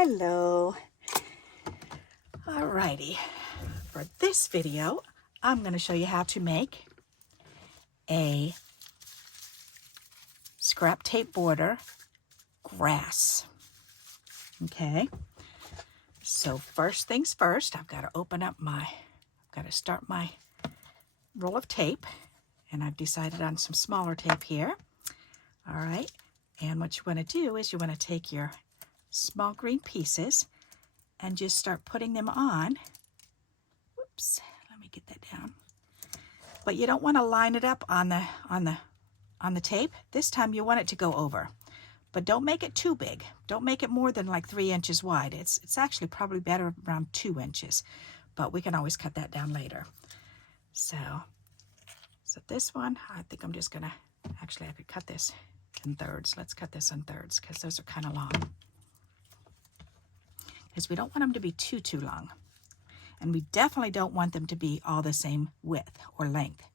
Hello. Alrighty, for this video, I'm going to show you how to make a scrap tape border grass. Okay, so first things first, I've got to start my roll of tape, and I've decided on some smaller tape here. All right, and what you want to do is you want to take your small green pieces and just start putting them on. Whoops, let me get that down. But you don't want to line it up on the tape. This time you want it to go over, but don't make it too big. Don't make it more than like 3 inches wide. It's actually probably better around 2 inches, but we can always cut that down later. So this one, I think I'm just gonna, actually I could cut this in thirds. Let's cut this in thirds because those are kind of long. Because we don't want them to be too long. And we definitely don't want them to be all the same width or length.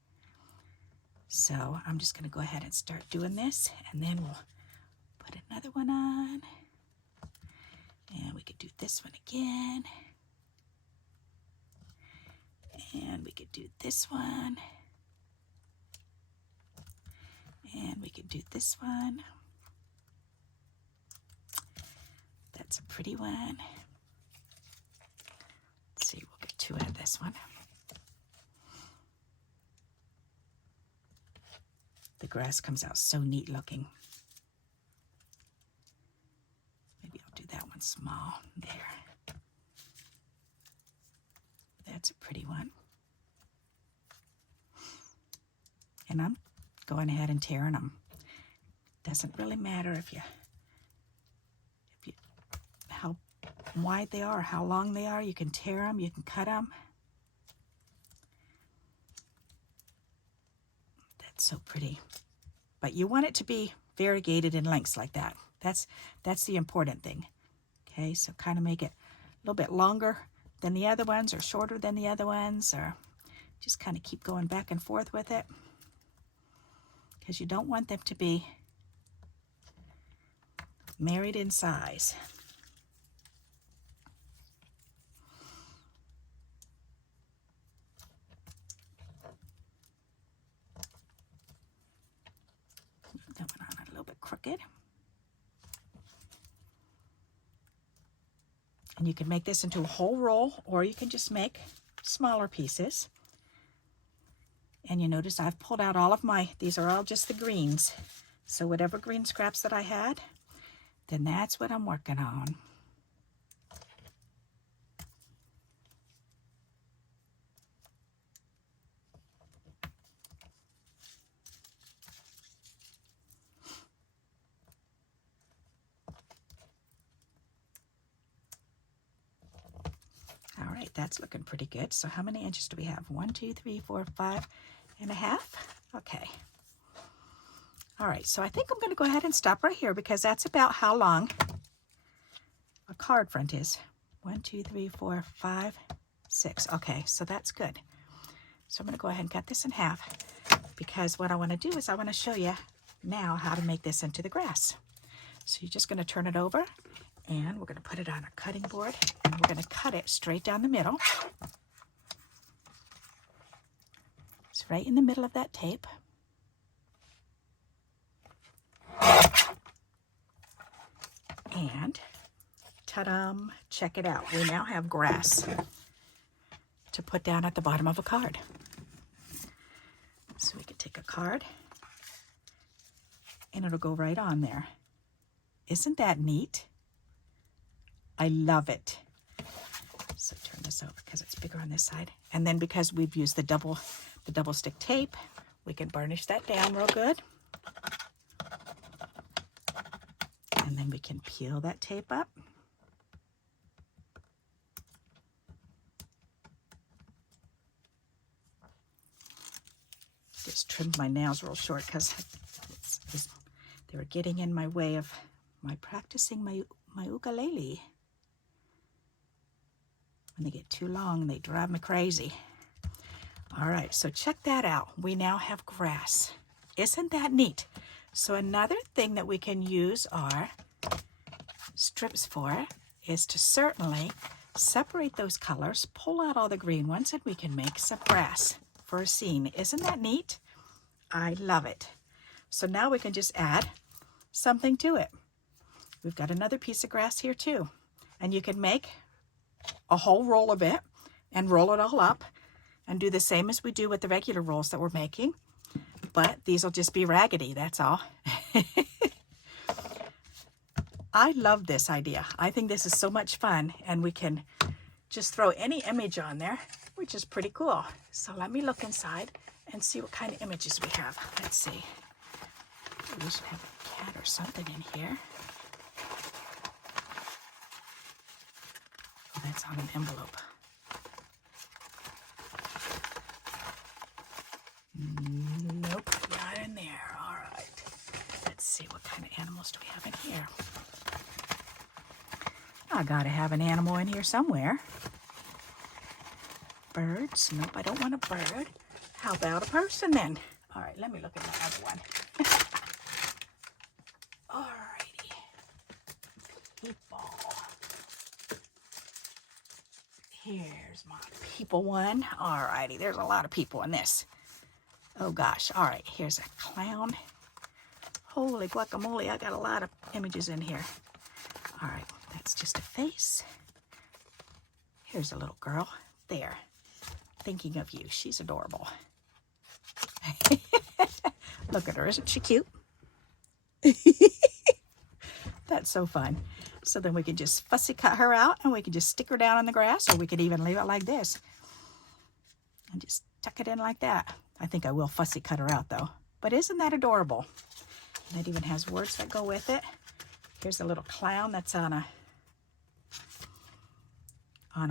So I'm just going to go ahead and start doing this, and then we'll put another one on. And we could do this one again. And we could do this one. And we could do this one. That's a pretty one. Let's see, we'll get 2 out of this one. The grass comes out so neat looking. Maybe I'll do that one small. There. That's a pretty one. And I'm going ahead and tearing them. Doesn't really matter if you how wide they are, how long they are. You can tear them, you can cut them. That's so pretty. But you want it to be variegated in lengths like that. That's the important thing. Okay, so kind of make it a little bit longer than the other ones, or shorter than the other ones, or just kind of keep going back and forth with it, because you don't want them to be married in size. That one on a little bit crooked. And you can make this into a whole roll, or you can just make smaller pieces. And you notice I've pulled out all of these are all just the greens. So whatever green scraps that I had, then that's what I'm working on. All right, that's looking pretty good. So how many inches do we have? 1, 2, 3, 4, 5.5. Okay. All right, so I think I'm going to go ahead and stop right here, because that's about how long a card front is. 1, 2, 3, 4, 5, 6. Okay, so that's good. So I'm going to go ahead and cut this in half, because what I want to do is I want to show you now how to make this into the grass. So you're just going to turn it over, and we're going to put it on a cutting board, and we're going to cut it straight down the middle. It's right in the middle of that tape. And ta-da, check it out. We now have grass to put down at the bottom of a card. So we can take a card, and it'll go right on there. Isn't that neat? I love it. So turn this over because it's bigger on this side. And then because we've used the double stick tape, we can burnish that down real good. And then we can peel that tape up. Just trimmed my nails real short because they were getting in my way of my practicing my ukulele. When they get too long, they drive me crazy. All right, so check that out. We now have grass. Isn't that neat? So another thing that we can use our strips for is to certainly separate those colors, pull out all the green ones, and we can make some grass for a scene. Isn't that neat? I love it. So now we can just add something to it. We've got another piece of grass here too. And you can make a whole roll of it and roll it all up and do the same as we do with the regular rolls that we're making. But these will just be raggedy, that's all. I love this idea. I think this is so much fun, and we can just throw any image on there, which is pretty cool. So let me look inside and see what kind of images we have. Let's see. We should have a cat or something in here. Oh, that's on an envelope. Nope, not in there. All right. Let's see, what kind of animals do we have in here? I gotta have an animal in here somewhere. Birds? Nope, I don't want a bird. How about a person then? All right, let me look at my other one. Alrighty. People. Here's my people one. Alrighty, there's a lot of people in this. Oh gosh, all right, here's a clown. Holy guacamole, I got a lot of images in here. All right, that's just a face. Here's a little girl, there, thinking of you. She's adorable. Look at her, isn't she cute? That's so fun. So then we can just fussy cut her out, and we can just stick her down on the grass, or we could even leave it like this and just tuck it in like that. I think I will fussy cut her out though. But isn't that adorable? And it even has words that go with it. Here's a little clown that's on a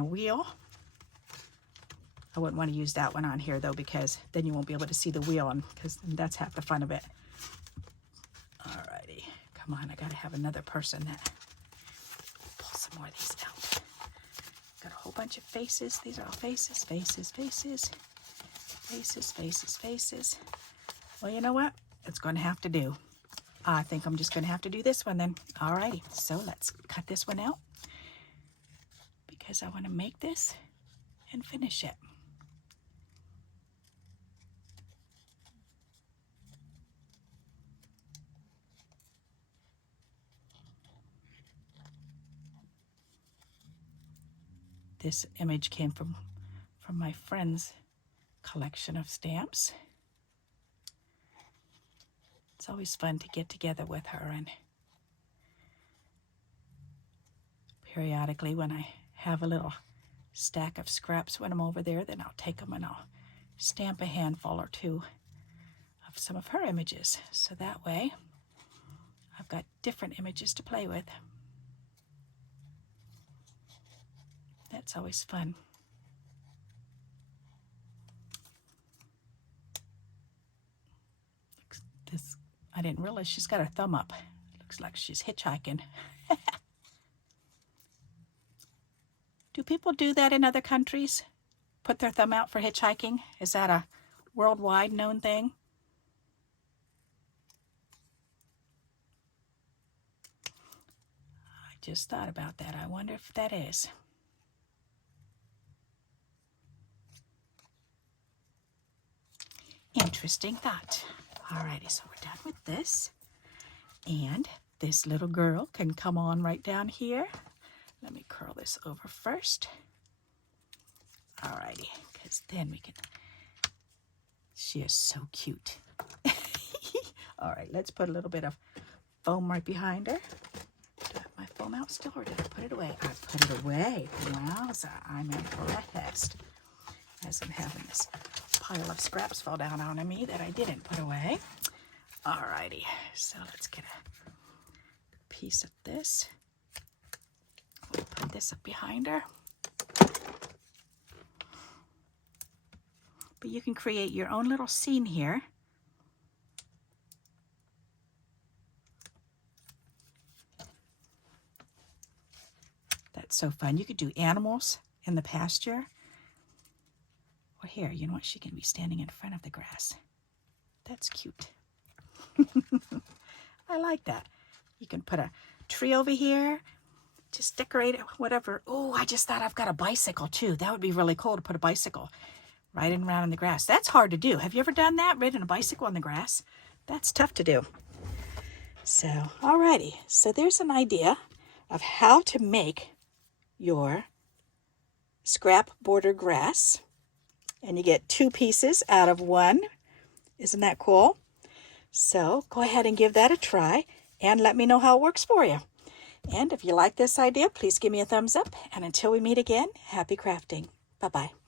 wheel. I wouldn't want to use that one on here though, because then you won't be able to see the wheel, and because that's half the fun of it. Alrighty, come on, I gotta have another person that pull some more of these out. Got a whole bunch of faces. These are all faces, faces, faces. Faces, faces, faces. Well, you know what? It's going to have to do. I think I'm just going to have to do this one then. Alrighty, so let's cut this one out because I want to make this and finish it. This image came from my friend's collection of stamps. It's always fun to get together with her, and periodically when I have a little stack of scraps when I'm over there, then I'll take them and I'll stamp a handful or two of some of her images. So that way I've got different images to play with. That's always fun. This, I didn't realize she's got her thumb up. Looks like she's hitchhiking. Do people do that in other countries? Put their thumb out for hitchhiking? Is that a worldwide known thing? I just thought about that. I wonder if that is. Interesting thought. Alrighty, so we're done with this. And this little girl can come on right down here. Let me curl this over first. Alrighty, because then we can... She is so cute. Alright, let's put a little bit of foam right behind her. Do I have my foam out still, or did I put it away? I put it away. Wowza, I'm impressed. As I'm having this pile of scraps fall down on me that I didn't put away. Alrighty, so let's get a piece of this. We'll put this up behind her. But you can create your own little scene here. That's so fun. You could do animals in the pasture. Or here, you know what? She can be standing in front of the grass. That's cute. I like that. You can put a tree over here, just decorate it, whatever. Oh, I just thought I've got a bicycle too. That would be really cool to put a bicycle riding around in the grass. That's hard to do. Have you ever done that, ridden a bicycle in the grass? That's tough to do. So, alrighty. So there's an idea of how to make your scrap border grass. And you get 2 pieces out of 1. Isn't that cool? So go ahead and give that a try and let me know how it works for you. And if you like this idea, please give me a thumbs up. And until we meet again, happy crafting. Bye-bye.